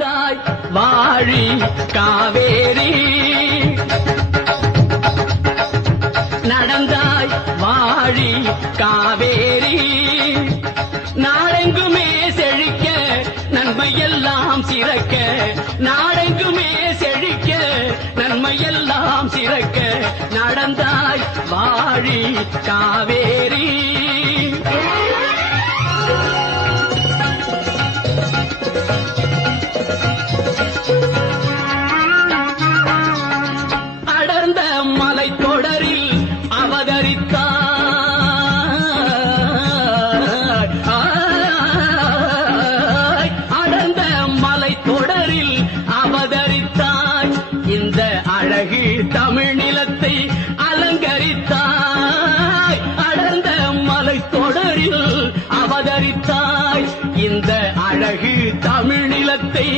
தாய் வாழி காவேரி நடந்தாய் வாழி காவேரி நாடெங்குமே செழிக்க நன்மையெல்லாம் சிறக்க நாடெங்குமே செழிக்க நன்மையெல்லாம் சிறக்க நடந்தாய் வாழி காவேரி அடர்ந்த மலை தொடரில் அவதரித்தாய் அடர்ந்த மலை தொடரில் அவதரித்தாய் இந்த அழகு தமிழ் நிலத்தை அலங்கரித்தாய் அடர்ந்த மலை தொடரில் அவதரித்தாய் இந்த அழகு தமிழ் நிலத்தை